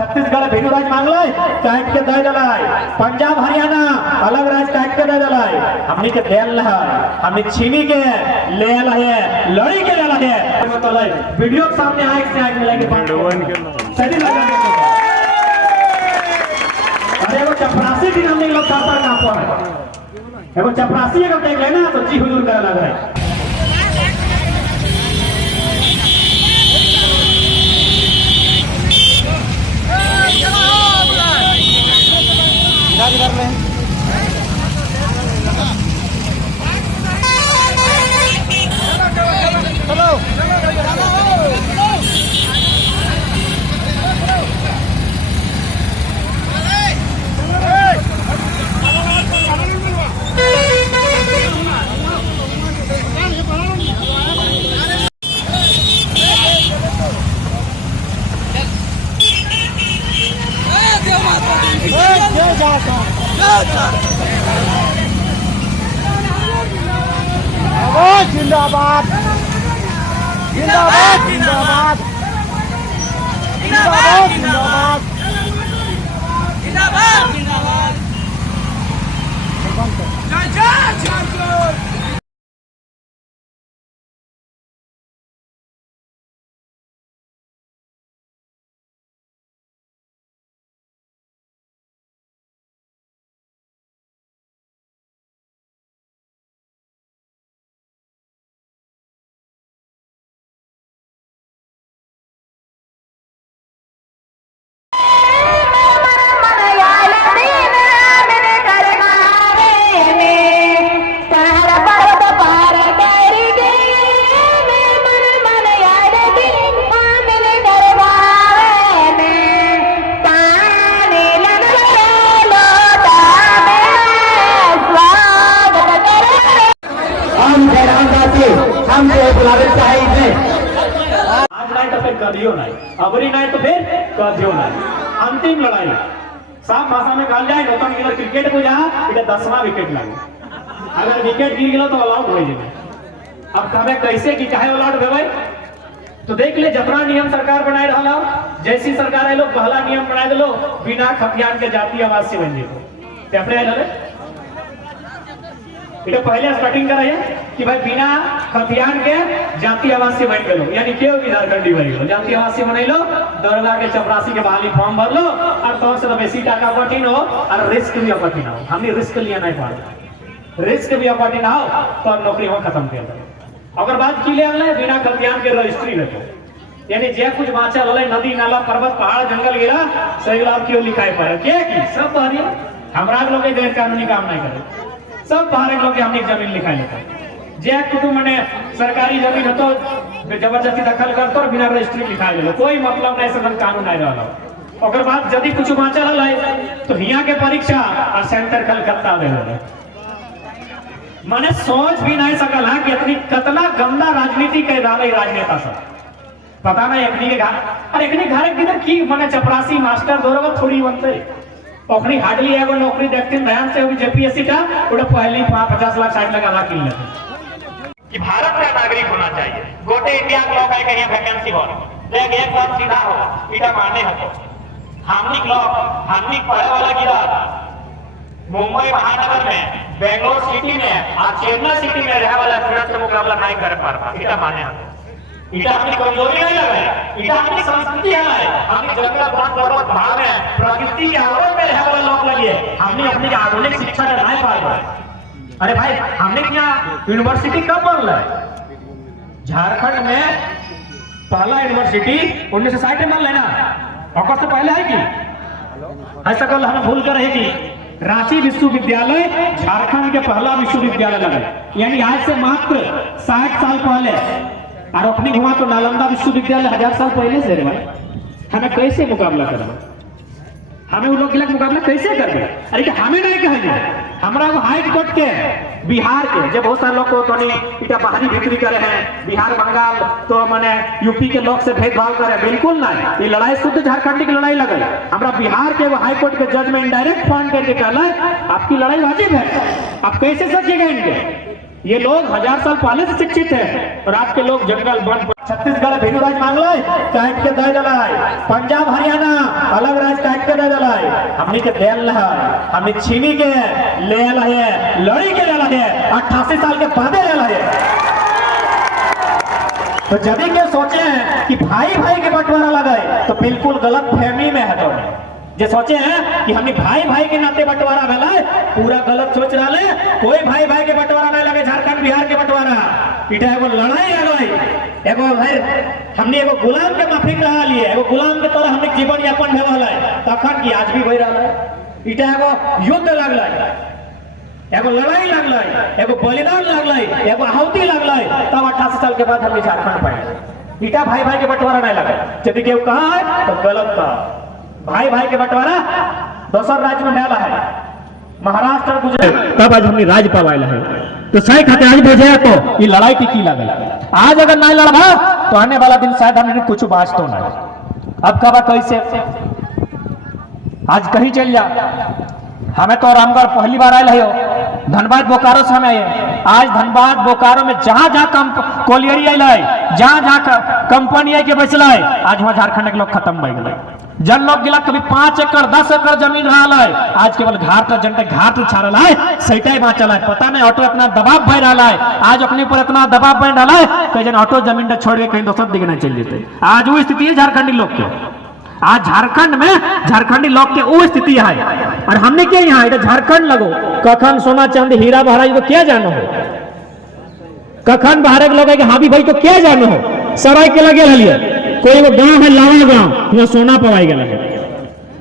छत्तीसगढ़ भेनु राज मांगले काट के दे दलाई, पंजाब हरियाणा अलग राज काट के दे दलाई, हमनी के देल है, हमनी छीनी के ले है, लड़ी के ले है। वीडियो के सामने आए से आए मिलेंगे सही लगा। अरे वो चपरासी भी हमने लोग कापर कापर है, वो चपरासी अगर देख लेना तो जी हुजूर करे लग रहा है। कर रहे हैं चलो जिंदाबाद जिंदाबाद जिंदाबाद जिंदाबाद जिंदाबाद जिंदाबाद जिंदाबाद जय झारखंड। अबरी नहीं तो फिर कदियो नहीं। अंतिम लड़ाई साफ भाषा में कहल जाए नौतन गिर क्रिकेट को जहाँ इधर 10वां विकेट लगे, अगर विकेट गिर गया तो ऑल आउट हो जाए। अब कहे कैसे कि चाहे ऑल आउट भेवे तो देख ले जतना नियम सरकार बनाए रहा, जैसी सरकार है लोग पहला नियम बनाए दिलो बिना खतियान के जातीय आवास से बन जेतो इधर पहले स्टार्टिंग कराइए कि भाई बिना खतियान के जातीय आवास से बन गलो, यानी क्यों भी झारखंडी बन गलो जातीय आवास से बनैलो, दरोगा के चपरासी के बहाली फॉर्म भर लो और तो से बेसी टाका कठिन हो और रिस्क भी कठिन हो। हमने रिस्क लिया नहीं पाए, रिस्क भी कठिन हो तो नौकरी हो खत्म कर दो। अगर बात की ले बिना खतियान के रजिस्ट्री रखो, यानी जे कुछ बाँचल है नदी नाला पर्वत पहाड़ जंगल गिरा सही लाभ क्यों लिखाई पड़े क्या की सब बहरिया हमारा लोग गैर कानूनी काम नहीं करे, सब बाहर लोग हमने जमीन लिखा लेता जे कुटुंब ने सरकारी जमीन हो तो जबरदस्ती दखल करते और बिना रजिस्ट्री लिखा ले कोई मतलब नहीं, सब कानून नहीं रहा। और बात यदि कुछ बाँचल है तो हिया के परीक्षा और सेंटर कलकत्ता में मैंने सोच भी नहीं सकल है कि इतनी कतला गंदा राजनीति के राजनेता सब पता नहीं एकनी के घर और एकनी घर किधर की मैंने चपरासी मास्टर दौर थोड़ी बनते ओखनी हार्डली एगो नौकरी देखते ध्यान से होगी जेपीएससी का उड़ा पहले 50 लाख 60 लाख आधा किन लेते कि भारत का नागरिक होना चाहिए। गोटे इंडिया के लोग है कहीं वैकेंसी हो लेकिन एक बात सीधा हो इटा माने हो हमनी लोग हमनी पढ़े वाला गिरा मुंबई महानगर में बेंगलोर सिटी में और चेन्नई सिटी में रहने वाला स्टूडेंट से मुकाबला नहीं कर पा रहा इटा माने हो इटा अपनी कमजोरी नहीं लगा है, इटा अपनी संस्कृति है, हमने जंगल बहुत पर्वत भाग में प्रकृति के आवरण में रहने वाले लोग लगे हमने अपनी आधुनिक शिक्षा का नहीं पाया। अरे भाई हमने क्या यूनिवर्सिटी कब बन रहा है झारखंड में पहला यूनिवर्सिटी 1960 में बन लेना और से पहले है कि ऐसा कल हमें भूल कर रही थी रांची विश्वविद्यालय झारखंड के पहला विश्वविद्यालय लगा, यानी आज से मात्र 60 साल पहले और अपनी घुमा तो नालंदा विश्वविद्यालय 1000 साल पहले से रे भाई हमें कैसे मुकाबला करना, हमें उन लोग के मुकाबला कैसे करबे। अरे कि हमें नहीं कहेंगे हमारा वो हाई कोर्ट के बिहार के जो बहुत सारे लोग को तो इटा बाहरी बिक्री करे हैं बिहार बंगाल तो मैंने यूपी के लोग से भेदभाव करे, बिल्कुल नहीं। ये लड़ाई शुद्ध झारखंड की लड़ाई लगे, हमारा बिहार के वो हाई कोर्ट के जज में इनडायरेक्ट फोन करके कहला आपकी लड़ाई वाजिब है, आप कैसे सकेगा इनके ये लोग 1000 साल पहले से शिक्षित है और आज के लोग जंगल वन छत्तीसगढ़ भेनु राज मांगले काट के दे दलाई, पंजाब हरियाणा अलग हमनी के देल है, हमनी छीनी के ले है, लड़ी के ले है, 88 साल के बादे ले है। तो जब के सोचे हैं कि भाई भाई के बंटवारा लगाए तो बिल्कुल गलत फहमी में है। तो जो सोचे हैं कि हमने भाई भाई के नाते बंटवारा भला पूरा गलत सोच रहा है। कोई भाई भाई के बंटवारा नहीं लगे, झारखंड बिहार के बंटवारा इटा एगो लड़ाई लगवाई, एगो हमने एगो गुलाम के माफिक रहा लिए, एगो गुलाम के तरह हमने जीवन यापन भेल है तखन की आज भी हो रहा है। इटा एगो युद्ध लगल, एगो लड़ाई लगल, एगो बलिदान लगल, एगो आहुति लगल, तब 88 साल के बाद हमने झारखंड पाए। इटा भाई भाई के बंटवारा नहीं लगे। यदि केहू कहा है तो गलत कहा। भाई भाई के बंटवारा दोसर राज्य में डाला है, महाराष्ट्र और गुजरात, तब आज हमने राज पवाइला है। तो सही खाते आज भेजे तो ये लड़ाई टिकी लगल। आज अगर नहीं लड़बा तो आने वाला दिन शायद हमने कुछ बात तो नहीं। अब कब कैसे आज कहीं चल जा, हमें तो रामगढ़ पहली बार आये हो, धनबाद बोकारो से हमें आए। आज धनबाद बोकारो में जहां जहां कोलियरी आयल है, जहां जहां कंपनी आई के बचल है, आज वहां झारखंड के लोग खत्म हो गए। जन लोग गिला कभी 5 एकड़ 10 एकड़ जमीन रहा है, आज केवल घाट जनता घाट छाड़ल है, सैटाई बाँचल है। पता नहीं ऑटो इतना दबाव बह रहा है, आज अपने ऊपर इतना दबाव बन रहा है कहीं जन ऑटो जमीन छोड़ के कहीं दोसर दिखना चल जेते। आज वो स्थिति है झारखंडी लोग के। आज झारखंड में झारखंडी लोग के वो स्थिति है। और हमने क्या यहाँ झारखंड लगो कखन सोना चांदी हीरा बहारा तो क्या जानो हो, कखन बाहर के लोग हाँ भी भाई तो क्या जानो हो। सराय के लगे रहिए, कोई वो गांव है लावा गांव, यहाँ सोना पवाई गया है,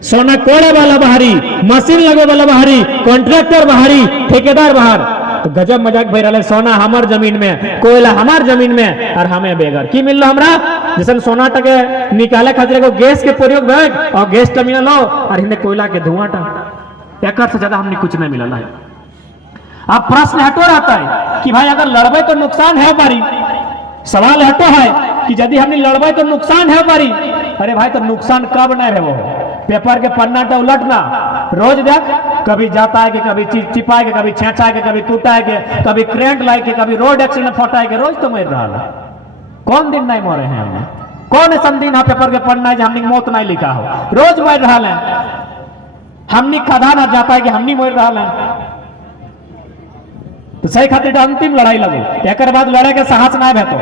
सोना कोड़े वाला बाहरी, मशीन लगे वाला बाहरी, कॉन्ट्रैक्टर बाहरी, ठेकेदार बाहर। तो गजब मजाक भर रहा है। सोना हमार जमीन में, कोयला हमार जमीन में, और हमें बेगर की मिल रहा हमरा। जैसे सोना टके निकाले खातिर को गैस के प्रयोग बैग और गैस टर्मिनल हो, और हिंदे कोयला के धुआं टा एक से ज्यादा हमने कुछ नहीं मिला है। अब प्रश्न हटो रहता है कि भाई अगर लड़बे तो नुकसान है बारी। सवाल हटो है कि यदि हमने लड़बे तो नुकसान है बारी। अरे भाई तो नुकसान कब नहीं है, वो पेपर के पन्ना तो उलटना रोज देख, कभी जाता है कि कभी चिपा के, कभी छेचा के, कभी टूटा है के, कभी करेंट लाए के, कभी रोड एक्सीडेंट फटा के, रोज तो मर रहा है। कौन दिन नहीं मरे हैं हमने? कौन ऐसा दिन है पेपर के पन्ना है हमने मौत नहीं लिखा हो? रोज मर रहा है। हमने खदा ना जाता है कि हमने मर रहा है। तो सही खातिर अंतिम लड़ाई लगो, एक बाद लड़े के साहस ना भेटो,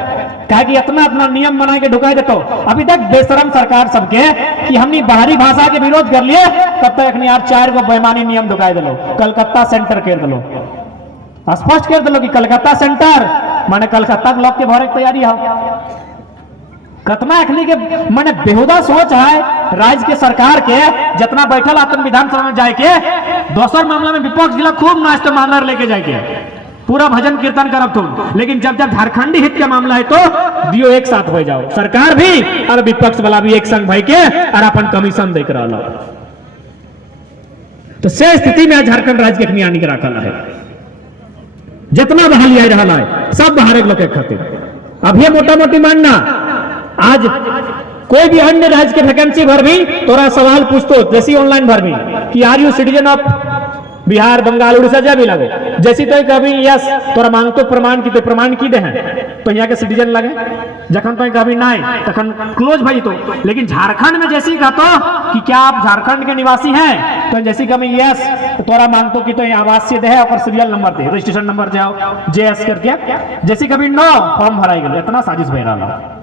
कहे कि इतना इतना नियम बना के ढुकाई देतो। अभी तक बेशरम सरकार सबके कि हमने बाहरी भाषा के विरोध कर लिए, तब तक यार 4 गो बेमानी नियम ढुकाई दिलो, कलकत्ता सेंटर कर दिलो, स्पष्ट कर दिलो कि कलकत्ता सेंटर माने कलकत्ता के लोग के भरे की तैयारी हो। कतना अखनी के माने बेहुदा सोच है राज्य के सरकार के, जितना बैठल आतन विधानसभा में जाके दोसर मामला में विपक्ष जिला खूब नाश्ता मानर लेके जाके पूरा भजन कीर्तन करब तुम, लेकिन जब जब झारखंडी हित का मामला है तो दियो एक साथ हो जाओ, सरकार भी और विपक्ष वाला भी एक संग भाई के और अपन कमीशन देख रहा। तो से स्थिति में झारखंड राज्य के आने के रखा है, जितना बहाली आई रहा है सब बाहर लोग के खातिर। अब ये मोटा मोटी मानना, आज कोई भी अन्य राज्य के वैकेंसी भर भी तोरा सवाल पूछतो, जैसी ऑनलाइन भर भी कि are you citizen of Bihar, Bengal, Orissa जब भी लगे, जैसी तो कभी यस तोरा मांगतो प्रमाण की, तो प्रमाण की दे हैं तो यहाँ के सिटीजन लगे, जखन तो कभी नहीं तखन क्लोज भाई। तो लेकिन झारखंड में जैसी कहतो कि क्या आप झारखंड के निवासी हैं, तो जैसी कभी यस तो तोरा मांगतो कि तो आवासीय दे और सीरियल नंबर दे, रजिस्ट्रेशन नंबर जाओ JS करके, जैसी कभी नो फॉर्म भराई गए। इतना साजिश बह रहा।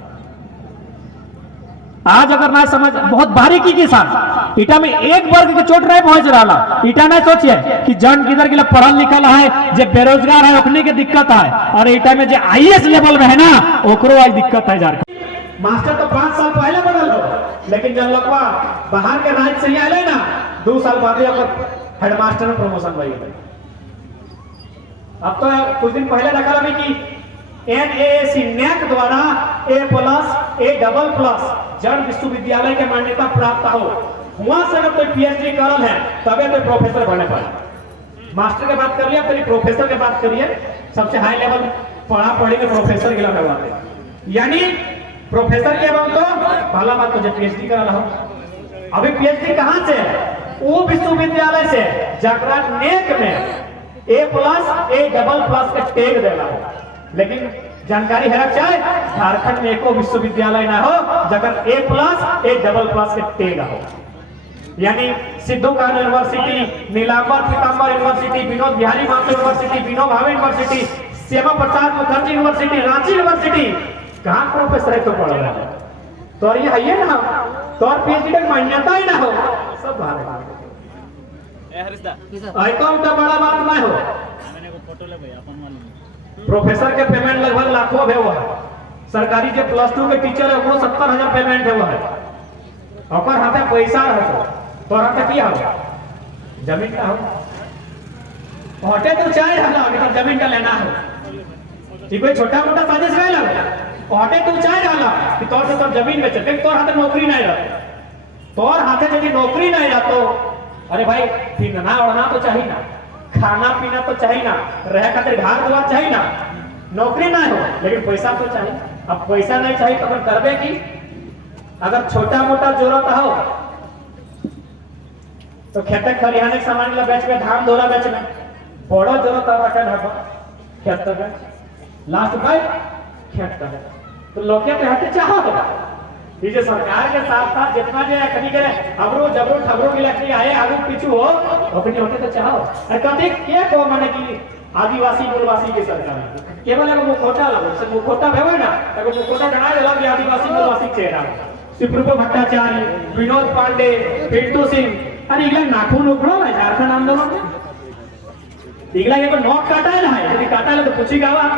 आज अगर ना समझ बहुत बारीकी के साथ ईटा में एक वर्ग के चोट रहे पहुंच रहा, ईटा नहीं सोचिए कि जन किधर के लिए पढ़ल लिखल है, जो बेरोजगार है ओखने के दिक्कत है, और ईटा में जो IAS लेवल में है ना ओकरो आज दिक्कत है। झारखंड मास्टर तो 5 साल पहले बदल हो, लेकिन जब लोग बाहर के राज्य से आए ना 2 साल बाद हेडमास्टर में प्रमोशन भई। अब तो कुछ दिन पहले रखा अभी कि NAAC NAC द्वारा A+ A++ जन विश्वविद्यालय के मान्यता प्राप्त हो, वहां से अगर कोई PhD करल है तबे तो प्रोफेसर बने पाए। मास्टर के बात कर लिया, फिर प्रोफेसर के बात करिए, सबसे हाई लेवल पढ़ी में प्रोफेसर गिला करवाते, यानी प्रोफेसर के बाद तो पहला बात तो जब PhD करल हो। अभी PhD कहां से है? वो विश्वविद्यालय से जकरा NAC में A+ A++ का टैग देला हो। लेकिन जानकारी है चाहे झारखंड में एको विश्वविद्यालय ना हो जगह A+ A++ के टैग हो। यानी सिद्धू कान्हू यूनिवर्सिटी, नीलांबर पीताम्बर यूनिवर्सिटी, विनोद बिहारी महतो यूनिवर्सिटी, विनोद भावे university, Shyama Prasad Mukherjee university, Ranchi university, कहाँ प्रोफेसर है तो पढ़ रहा है तो ये है ये ना तो और पीएचडी की मान्यता ही ना हो सब बाहर है आइकॉन तो बड़ा बात ना हो। प्रोफेसर के पेमेंट लगभग लाखों है वो है, सरकारी जो +2 के टीचर है वो 70,000 पेमेंट है वो है, और हाथे पैसा रहे तो हाथे किया हो जमीन का हो हटे तो चाहे रहना लेकिन जमीन का लेना हो कि कोई छोटा मोटा साजिश नहीं लगा हटे तो चाहे रहना कि तोर से तो जमीन बेचे लेकिन तोर हाथे नौकरी नहीं रहती तोर हाथे यदि नौकरी नहीं रहतो अरे भाई पीना ओढ़ना तो चाहिए ना, खाना पीना तो चाहिए ना, रह खातिर घर दुआर चाहिए ना, नौकरी ना हो लेकिन पैसा तो चाहिए। अब पैसा नहीं चाहिए तो करबे की अगर छोटा मोटा जरूरत हो तो खेत खरिहाने के सामान ला बेच में धान दोला बेच में बड़ो जरूरत हो रखल है खेत बेच लास्ट बाय खेत का तो लोग के हटे चाहो ये सरकार के साथ साथ जितना जो कभी के हमरो जबरो ठबरो के लकड़ी आए आगू पीछू हो अपनी होते तो चाहो और कभी के को माने कि आदिवासी मूलवासी के सरकार केवल एगो मुखोटा लगो से मुखोटा भेवे ना एगो मुखोटा जनाए लग आदिवासी मूलवासी चेहरा सुब्रत भट्टाचार्य, विनोद पांडे, पिंटू सिंह अरे इगला नाखून उखड़ो है झारखंड आंदोलन में इगला ये तो नोट काटाएला है यदि काटाएला तो पूछी गावा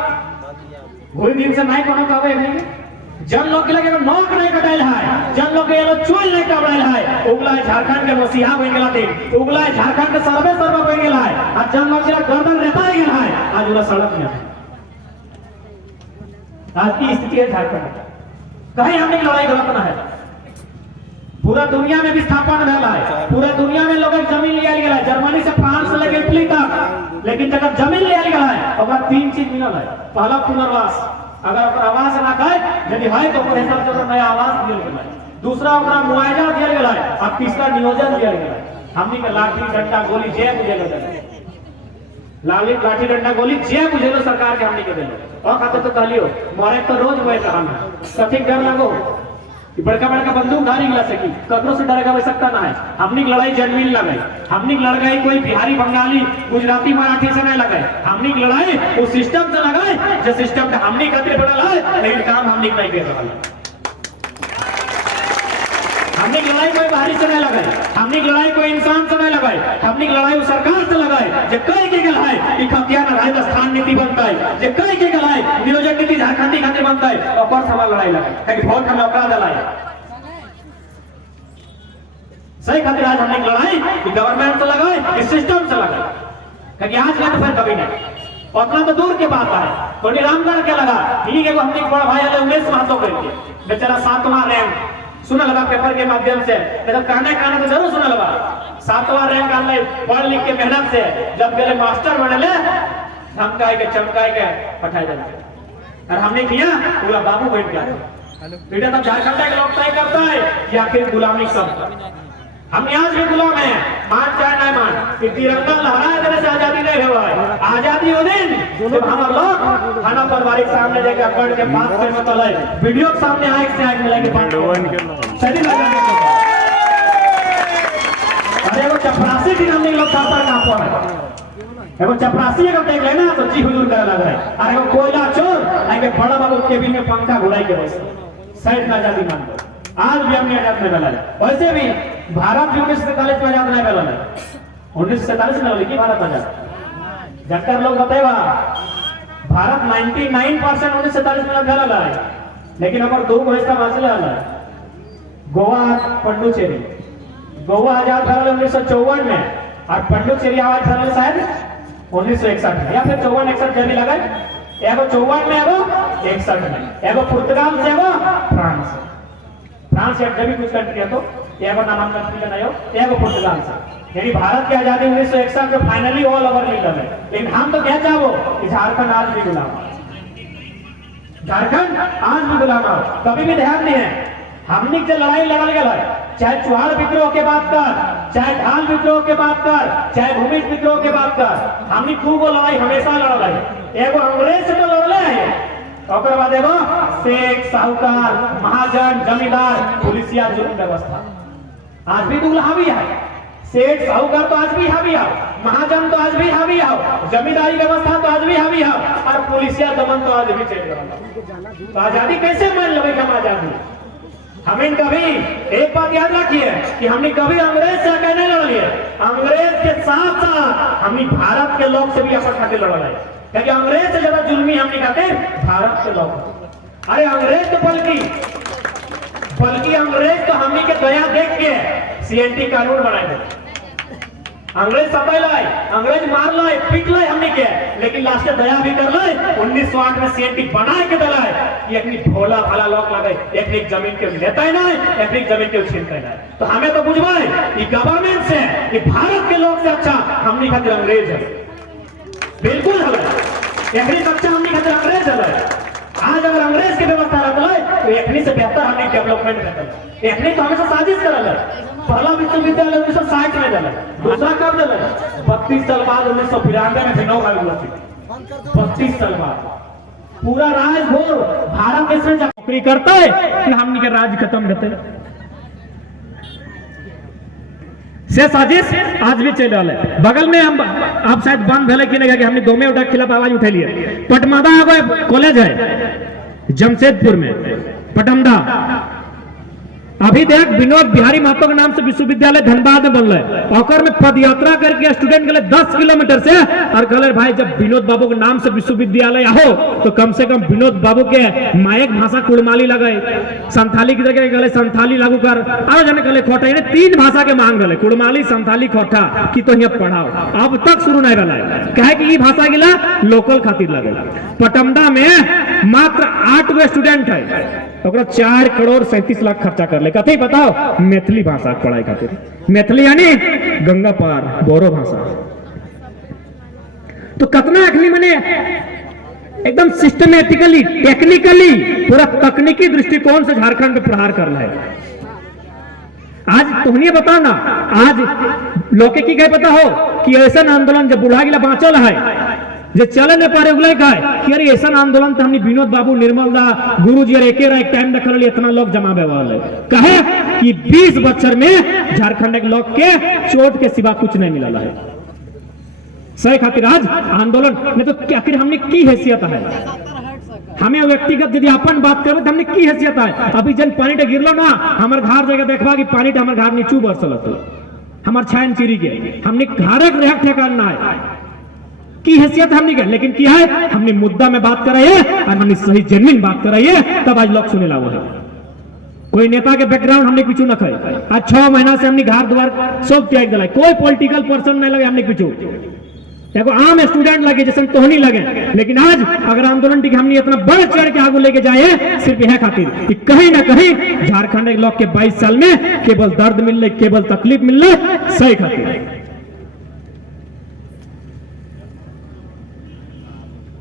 घोड़ी दिन से नहीं कोनो कहवे नहीं जन लोग के लगे नोट नहीं कटाएला है जन लोग के चोल नहीं कटाएला है उगला झारखंड के मसीहा बन गेला थे उगला झारखंड के सर्वे बन गेला है आ जन लोग के गर्दन रेता गेला है आज उला सड़क में आज की स्थिति है झारखंड कहीं हमने लड़ाई गलत ना है पूरा दुनिया में विस्थापन भेला है पूरा दुनिया में लोग जमीन लिया गेला है जर्मनी से फ्रांस से लेकर इटली तक लेकिन जब जमीन लिया गेला है और 3 चीज मिलल है पहला पुनर्वास अगर आवास ना खाए यदि है तो हिसाब से नया आवास दिया गेला है दूसरा ओकरा मुआवजा दिया गेला है और तीसरा नियोजन दिया गेला है हमनी के लाठी डंडा गोली जे बुझे गेला लाठी डंडा गोली जे बुझे सरकार के हमनी के देलो और खाते तो कहलियो मारे तो रोज वही कहां कथी डर लगो बड़का बड़का बंदूक धारी गिला सकी ककरो से डरेगा वही सकता ना है हमनी की लड़ाई जेनविन लगाई हमनी की लड़ाई कोई बिहारी बंगाली गुजराती मराठी से नहीं लगाए हमनी की लड़ाई उस सिस्टम से लगाए जो सिस्टम का हमनी खातिर बनल है लेकिन काम हमनी नहीं कर रहा है हमनी की लड़ाई कोई बाहरी से नहीं लगाए हमनी की लड़ाई कोई इंसान से नहीं लगाए हमनी की लड़ाई उस सरकार से लगाए जो कई के गलाए कि खतियान राजस्थान नीति बनता है जो कई के गलाए नियोजन नीति झारखंडी खातिर बनता है और पर सवाल लड़ाई लगाए कि वोट हमें औकात दिलाए सही खातिर आज हमने लड़ाई कि गवर्नमेंट से लगाए कि सिस्टम से लगाए क्योंकि आज का तो फिर कभी नहीं उतना तो दूर के बात है तो रामगढ़ के लगा ठीक है हमने बड़ा भाई उमेश महतो करके बेचारा 7वां रैंक सुना लगा पेपर के माध्यम से तो कहना तो जरूर सुना लगा 7वां रैंक आने पढ़ लिख के मेहनत से जब गए मास्टर बनले धमकाए के चमकाए के पठाए जाते और हमने किया पूरा बाबू बैठ गया बेटा तब झारखंड के लोग तय करता है कि आखिर गुलामी कब हम आज भी गुलाम हैं मान चाहे नहीं मान कि तिरंगा लहराए देने से आजादी नहीं हुआ है आजादी हो दिन जब हम लोग खाना पारिवारिक सामने जाके पढ़ के बात करने वाला है वीडियो के सामने आए से आए मिलेंगे सही लगा अरे वो चपरासी दिन हमने लोग सापर ना पड़ा एगो चपरासी अगर देख लेना तो जी हुजूर करे लग रहा है अरे वो कोयला चोर आगे बड़ा बाबू केबिन में पंखा घुराई के वैसे साइड में आजादी मान लो आज भी हमने आजाद नहीं मिला वैसे भी भारत भी 1947 में आजाद नहीं मिला 1947 में लिखी भारत आजाद जानकार लोग बताएगा भारत 99% 1947 में आजाद है लेकिन हमारे दो हिस्सा मसला है गोवा पंडुचेरी गोवा आजाद भरल 1954 में और पंडुचेरी आजाद भरल शायद 1961 में या फिर 54-61 जब लगा एगो 54 में एगो 61 में एगो पुर्तगाल से एगो फ्रांस एक जब भी कुछ कंट्री है तो एगो नाम कंट्री का नहीं हो एगो पुर्तगाल से यानी भारत की आजादी 1961 में फाइनली ऑल ओवर लीडर है लेकिन हम तो क्या चाहो कि झारखंड आज भी गुलाम झारखंड आज भी गुलाम कभी भी ध्यान नहीं है हमने जो लड़ाई लड़ल गया चाहे चुहार विद्रोह के बात कर चाहे ढाल विद्रोह के बात कर चाहे भूमि विद्रोह के बात कर हमने खूब लड़ाई हमेशा लड़ल है एगो अंग्रेज से तो लड़ले है और बाद एगो शेख साहूकार महाजन जमींदार पुलिसिया जुर्म व्यवस्था आज भी दुल्हा भी है, सेठ साहूकार तो आज भी हावी आओ, महाजन तो आज भी हावी आओ, जमींदारी व्यवस्था तो आज भी हावी आओ, और पुलिसिया दमन तो आज भी चल रहा। तो आजादी कैसे मान लो हम आजादी? हमें कभी एक बात याद रखिए कि हमने कभी अंग्रेज से कहने लड़ लिए, अंग्रेज के साथ साथ हमने भारत के लोग से भी अपन खाते लड़ रहे, क्योंकि अंग्रेज से ज्यादा जुल्मी हमने कहते भारत के लोग। अरे अंग्रेज तो बल्कि अंग्रेज तो हमने के दया देख के सीएनटी कानून बनाए थे। अंग्रेज सताई लाए, अंग्रेज मार लाए, पीट लाए हमने के, लेकिन लास्ट दया भी कर लाए। 1908 में सीएनटी बना के दलाए, ये अपनी भोला भाला लोग लगे, एक जमीन के लेता ही ना, एक जमीन के छीनता ही ना। तो हमें तो बुझवाए कि गवर्नमेंट से, कि भारत के लोग से अच्छा हमने खातिर अंग्रेज है, बिल्कुल है, एक अच्छा हमने खातिर अंग्रेज है। आज अगर अंग्रेज की व्यवस्था रख ले तो एकनी से बेहतर हमने डेवलपमेंट कर, एकनी तो हमेशा साजिश कर ले। पहला विश्वविद्यालय 1960 में दिला, दूसरा कब दिला? 32 साल बाद 1992 में चुनाव हुआ थी। 32 साल बाद पूरा राज भोर भारत देश में नौकरी करता है कि हमने के राज खत्म करते से साजिश आज भी चल रहा है। बगल में हम आप शायद बंद भले कि नहीं, हमने दोमे उठा खिलाफ आवाज उठे लिए। पटमदा कॉलेज है जमशेदपुर में, पटमदा। अभी देख विनोद बिहारी महतो के नाम से विश्वविद्यालय धनबाद में बन रहा है, और में पद यात्रा करके स्टूडेंट के लिए 10 किलोमीटर से, और कहले भाई जब विनोद बाबू के नाम से विश्वविद्यालय आओ तो कम से कम विनोद बाबू के मायक भाषा कुड़माली लगे, संथाली की जगह गले संथाली लागू कर, और जने कहले खोटा, यानी 3 भाषा के मांग रहे, कुड़माली, संथाली, खोटा की तो यहाँ पढ़ाओ। अब तक शुरू नहीं रहा है, कहे कि ये भाषा गिला लोकल खातिर लगे। पटमदा में मात्र 8 गो स्टूडेंट है, 4 करोड़ 37 लाख खर्चा कर ले, कथी बताओ? मैथिली भाषा पढ़ाई खातिर। मैथिली यानी गंगा पार बोरो भाषा। तो कितना अखनी मने एकदम सिस्टमेटिकली, टेक्निकली, पूरा तकनीकी दृष्टिकोण से झारखंड में प्रहार कर रहा है। आज तुमने बताओ ना, आज लोके की गए पता हो कि ऐसा आंदोलन जब बुढ़ा गिला बाँचल है जो चले न पारे उगले कि अरे ऐसा आंदोलन तो हमने विनोद बाबू, निर्मल दा, गुरु जी एक टाइम देखल इतना लोग जमा बेवाल कहे कि 20 बच्चर में झारखंड के लोग के चोट के सिवा कुछ नहीं मिला है। सही खातिर आज आंदोलन में तो आखिर हमने की हैसियत है, हमें व्यक्तिगत यदि अपन बात करें तो हमने की हैसियत है। अभी जन पानी टे गिरलो ना, हमारे घर जगह देखबा कि पानी टे हमारे घर नीचू बरसल, हमारे छायन चिरी के, हमने घरक रेख ठेकान ना है की हैसियत हमने कर, लेकिन क्या है हमने मुद्दा में बात कराई है और हमने सही जेन्युइन बात कराई है, तब आज लोग सुने लागो है। कोई नेता के बैकग्राउंड हमने पीछू न खाए, आज 6 महीना से हमने घर द्वार सब त्याग दिलाए, कोई पॉलिटिकल पर्सन नहीं लगे हमने पीछू, एगो आम स्टूडेंट लगे जैसे तोहनी लगे। लेकिन आज अगर आंदोलन की हमने इतना बढ़ चढ़ के आगे लेके जाए सिर्फ यह खातिर कि कहीं ना कहीं झारखंड के लोग के 22 साल में केवल दर्द मिल रहे, केवल तकलीफ मिल रहे, सही खातिर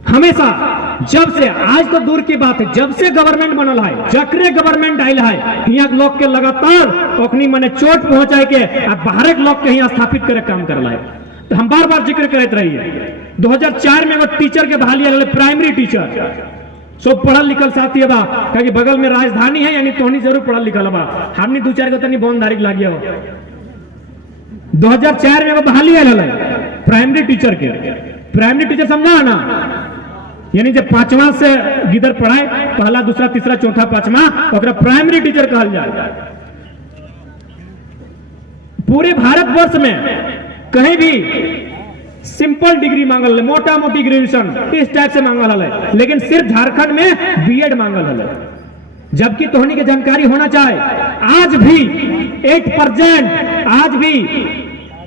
हमेशा जब से, आज तो दूर की बात है, जब से गवर्नमेंट बनल है, जकरे गवर्नमेंट आयल है, यहाँ लोग के लगातार ओखनी मने चोट पहुंचाए के और बाहर के लोग के यहाँ स्थापित करे काम करला है। तो हम बार बार जिक्र करते रहिए, 2004 में वो टीचर के बहाली आए, प्राइमरी टीचर, सब पढ़ल लिखल साथी है बा, क्योंकि बगल में राजधानी है, यानी तोहनी जरूर पढ़ल लिखल बा, हमने 2-4 गो तनी बंधारी लागी हो। 2004 में वो बहाली आयल है प्राइमरी टीचर के। प्राइमरी टीचर समझा ना, यानी जब 5वां से गिदर पढ़ाए, पहला, दूसरा, तीसरा, चौथा, 5वां, और प्राइमरी टीचर कहल जाए। पूरे भारतवर्ष में कहीं भी सिंपल डिग्री मांगल है, मोटा मोटी ग्रेजुएशन इस टाइप से मांगल है, लेकिन सिर्फ झारखंड में बीएड मांगल है। जबकि तोहनी की जानकारी होना चाहे, आज भी 8% आज भी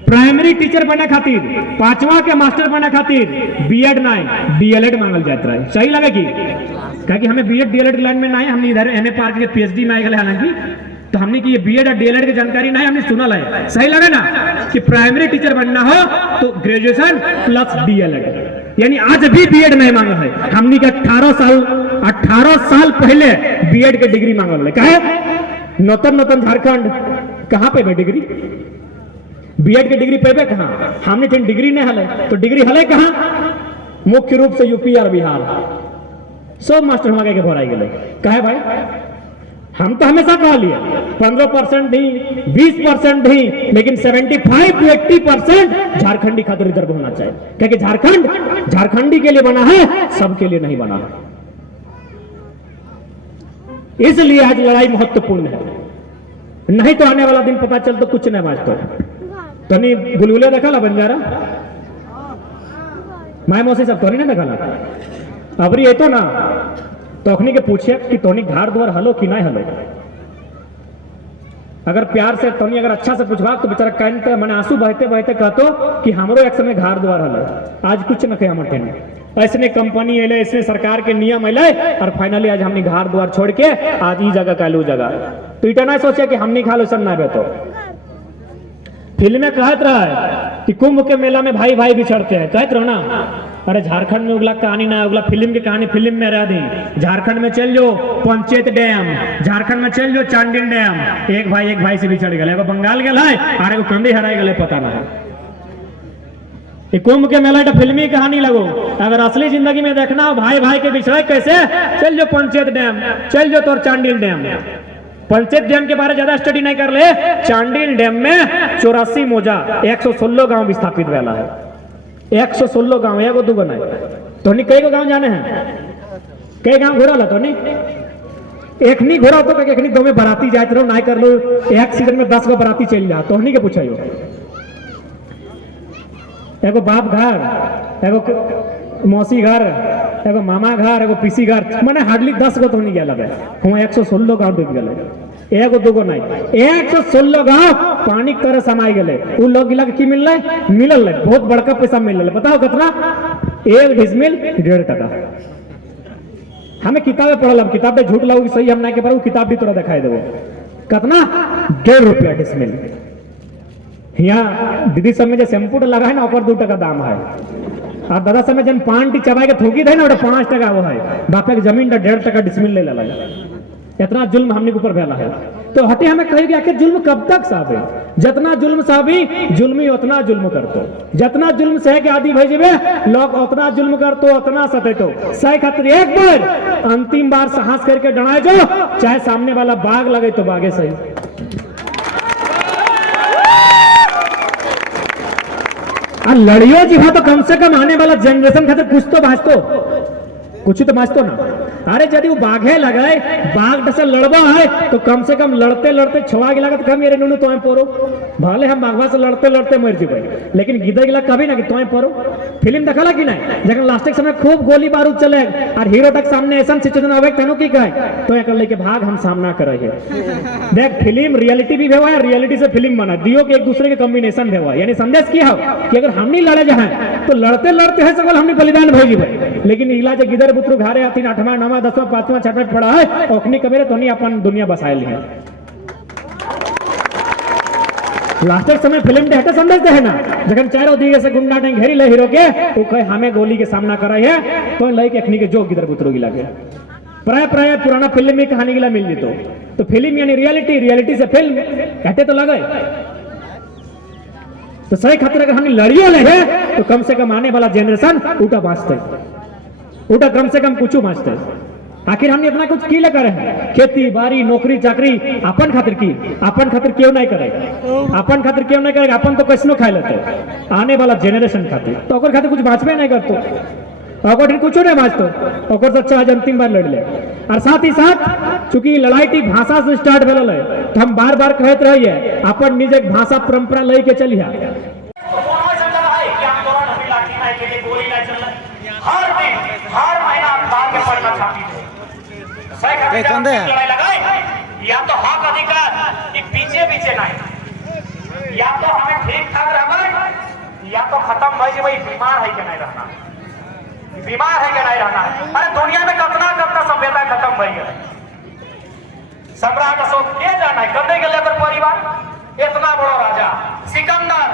प्राइमरी टीचर बने खातिर, 5वां के मास्टर बने खातिर बीएड ना है, डीएलएड मांगल जाता है। सही लगे कि हमें बीएड डीएलएड लाइन में ना है, हमने इधर एमए पार के पीएचडी में आए, हालांकि तो हमने की ये बीएड और डीएलएड की जानकारी नहीं, हमने सुना है। सही लगे ना कि प्राइमरी टीचर बनना हो तो ग्रेजुएशन प्लस डीएलएड, यानी आज भी बीएड नहीं मांगा है। हमने के 18 साल पहले बीएड के डिग्री मांगल है। कहे नौतन झारखंड कहाँ पे डिग्री, बीएड के डिग्री पेबे कहाँ, हमने जिन डिग्री नहीं हले, तो डिग्री हले कहाँ? मुख्य रूप से यूपी और बिहार सब मास्टर मांगे के भराई गए। कहे भाई हम तो हमेशा कह लिए 15% दी, 20% दी, लेकिन 75 to 80% झारखंडी खातिर रिजर्व होना चाहिए, क्योंकि झारखंड झारखंडी के लिए बना है, सबके लिए नहीं बना है। इसलिए आज लड़ाई महत्वपूर्ण है, नहीं तो आने वाला दिन पता चल तो कुछ नहीं बाजतो। तो नहीं गुलगुले देखा ला बंजारा माय मौसी सब तो नहीं देखा ला अबरी ये तो ना तोखनी के पूछे कि तोनी घर द्वार हलो कि नहीं हलो। अगर प्यार से तोनी अगर अच्छा से पूछवा तो बेचारा कहते मैंने आंसू बहते बहते कहतो कि हमरो एक समय घर द्वार हलो। आज कुछ न कहे हमर टेने ऐसने कंपनी अले, ऐसने सरकार के नियम अले और फाइनली आज हमने घर द्वार छोड़ के आज ई जगह कहलू जगह। तो इतना नहीं सोचे कि हमने खा लो सब ना बेतो। फिल्म में कहत रहा है कि कुंभ के मेला में भाई भाई बिछड़ते हैं, कहत रहो ना। अरे झारखंड में उगला कहानी ना, उगला फिल्म की कहानी फिल्म में रह दी। झारखंड में चल जो पंचायत डैम, झारखंड में चल जो चांडिल डैम, एक भाई से बिछड़ गए, एगो बंगाल गए है और एगो कंदी हराई गए, पता ना है। कुंभ के मेला एक फिल्मी कहानी लगो, अगर असली जिंदगी में देखना हो भाई भाई के बिछड़े कैसे, चल जो पंचायत डैम, चल जो तोर चांडिल डैम। पंचायत डैम के बारे ज्यादा स्टडी नहीं कर ले, चांडिल डैम में 84 मौजा 116 गांव विस्थापित वाला है। 116 गांव, एगो दूगो नहीं। तो कई गो गांव जाने हैं, कई गांव घोरा ला तो एक नहीं घोरा तो एक नहीं दो में बराती जाते रहो नहीं कर लो, एक सीजन में 10 गो बराती चल जा तो के पूछा एगो बाप घर, एगो मौसी घर, एगो मामा घर, एगो पीसी घर, मैंने हार्डली 10 गो तो नहीं गया लगे। हम 116 गांव डूब गए, एगो दूगो नहीं, 116 गांव पानी की तरह समाई गए। उ लोग गिला की मिल रहा मिलल है, बहुत बड़का पैसा मिल रहा। बताओ कितना, 1 डिसमिल 1.5 टका। हमें किताबें पढ़ल, हम किताब पे झूठ लाऊ सही हम नहीं के पारू, किताब भी तोरा दिखाई देवो कितना 1.5 रुपया डिसमिल। यहाँ दीदी सब में जो शैम्पू लगा है ना ऊपर 2 टका दाम है, और दादा समय जन पान टी चबाई के थूकी थे ना 5 टका वो है। बापे के जमीन 1.5 टका डिसमिल ले ला, इतना जुल्म हमने ऊपर फैला है। तो हटे हमें कही गया कि जुल्म कब तक साबे, जितना जुल्म साबी जुल्मी उतना जुल्म करतो, जितना जुल्म सह के आदि भेजबे लोग उतना जुल्म करतो, उतना सतेतो। सह खातिर एक बार अंतिम बार साहस करके डराए जो, चाहे सामने वाला बाग लगे तो बागे सही। लड़ियो जी हाँ तो कम से कम आने वाला जनरेशन खातिर कुछ तो बाँचतो, कुछ तो बाँचतो ना। अरे यदि वो बाघे लगाए बाघ से लड़बा है तो कम से कम लड़ते लड़ते छुआ गिला तो कम ये नुनू तुम्हें पोरो, भले हम बाघवा से लड़ते लड़ते मर जेबे, लेकिन गिदर गिला कभी ना कि तुम्हें पोरो। फिल्म देखला कि नहीं, जब लास्ट समय खूब गोली बारूद चले और हीरो तक सामने ऐसा सिचुएशन आवे तनो की कहे तो एक लेके भाग हम सामना कर रहे हैं। देख फिल्म रियलिटी भी भेवा है, रियलिटी से फिल्म बना दियो कि एक दूसरे के कॉम्बिनेशन भेवा, यानी संदेश की हो कि अगर हम नहीं लड़े जाए तो लड़ते लड़ते है सवाल हमने बलिदान भेजी भाई, लेकिन इलाज गिदर बुतरू घारे आती 8वां 9वां 10वां 5वां 6वां पड़ा है ओखनी कबेरे तो नहीं अपन दुनिया बसाए है। लास्ट समय फिल्म देखे संदेश दे है ना, जगन चारों दिए से गुंडा ने घेरी ले हीरो के तो कहे हमें गोली के सामना कराई है तो लई के अखनी के जो गिदर बुतरू गिला के प्राय प्राय पुराना फिल्म में कहानी गिला मिल जेतो। तो फिल्म यानी रियलिटी, रियलिटी से फिल्म कहते तो लगे। तो सही खातिर अगर हमने लड़ियो ले है तो कम से कम आने वाला जनरेशन उटा बाँचते, उटा कम से कम कुछ बाँचते। आखिर हमने इतना कुछ की ले करे हैं, खेती बाड़ी नौकरी चाकरी अपन खातिर की, अपन खातिर क्यों नहीं करे, अपन खातिर क्यों नहीं करेगा, अपन तो कैसनो खा लेते आने वाला जनरेशन खातिर, तो ओकर खातिर कुछ बाँचबे नहीं करतो, ओकर कुछ नहीं बाँचतो, ओकर से अच्छा आज अंतिम बार लड़ ले। और साथ ही साथ चूंकि लड़ाई टी भाषा से स्टार्ट भेल है तो हम बार बार कहते रहिए अपन निज एक भाषा परंपरा लई के चलिए। या तो हक अधिकार पीछे पीछे नहीं, या तो हमें ठीक ठाक रहना या तो खत्म भाई जी, भाई बीमार है कि नहीं रहना, बीमार है कि नहीं रहना। अरे दुनिया में कतना कतना सभ्यता खत्म भई गए, सम्राट अशोक के जाना है कदे गले पर परिवार, इतना बड़ा राजा सिकंदर